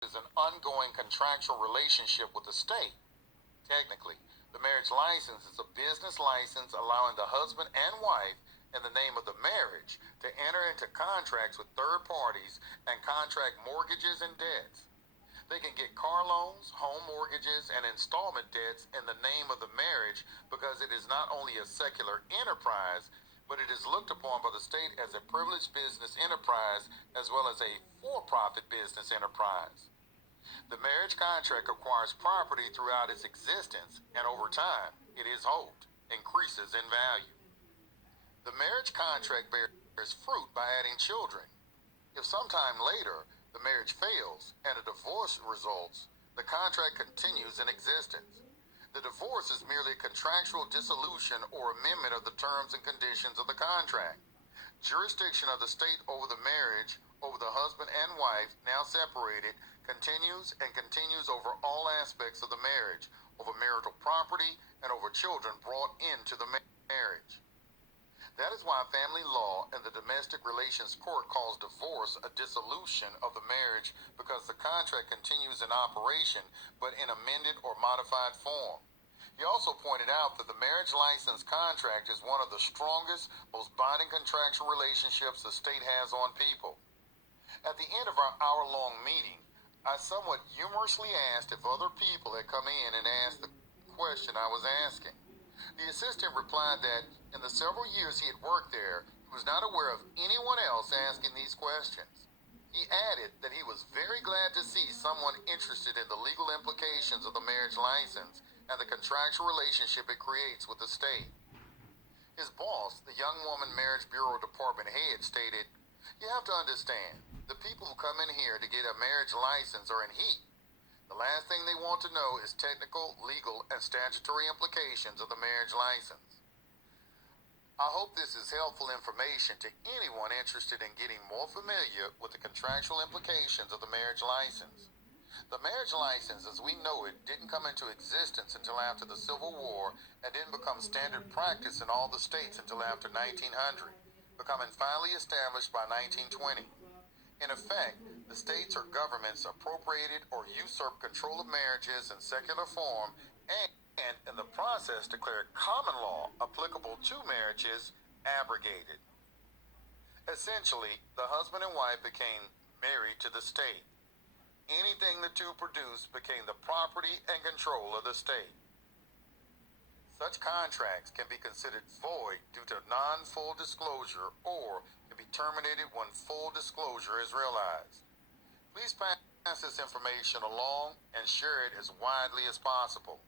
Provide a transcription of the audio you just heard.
is an ongoing contractual relationship with the state. Technically, the marriage license is a business license allowing the husband and wife, in the name of the marriage, to enter into contracts with third parties and contract mortgages and debts. They can get car loans, home mortgages, and installment debts in the name of the marriage because it is not only a secular enterprise, but it is looked upon by the state as a privileged business enterprise as well as a for-profit business enterprise. The marriage contract acquires property throughout its existence, and over time, it is hoped, increases in value. The marriage contract bears fruit by adding children. If sometime later the marriage fails and a divorce results, the contract continues in existence. The divorce is merely a contractual dissolution or amendment of the terms and conditions of the contract. Jurisdiction of the state over the marriage, over the husband and wife, now separated, continues and continues over all aspects of the marriage, over marital property, and over children brought into the marriage. That is why family law and the domestic relations court calls divorce a dissolution of the marriage, because the contract continues in operation but in amended or modified form. He also pointed out that the marriage license contract is one of the strongest, most binding contractual relationships the state has on people. At the end of our hour-long meeting, I somewhat humorously asked if other people had come in and asked the question I was asking. The assistant replied that in the several years he had worked there, he was not aware of anyone else asking these questions. He added that he was very glad to see someone interested in the legal implications of the marriage license and the contractual relationship it creates with the state. His boss, the young woman Marriage Bureau Department head, stated, "You have to understand, the people who come in here to get a marriage license are in heat. The last thing they want to know is technical, legal, and statutory implications of the marriage license." I hope this is helpful information to anyone interested in getting more familiar with the contractual implications of the marriage license. The marriage license, as we know it, didn't come into existence until after the Civil War and didn't become standard practice in all the states until after 1900, becoming finally established by 1920. In effect, the states or governments appropriated or usurped control of marriages in secular form and in the process declared common law applicable to marriages abrogated. Essentially, the husband and wife became married to the state. Anything the two produced became the property and control of the state. Such contracts can be considered void due to non-full disclosure or can be terminated when full disclosure is realized. Please pass this information along and share it as widely as possible.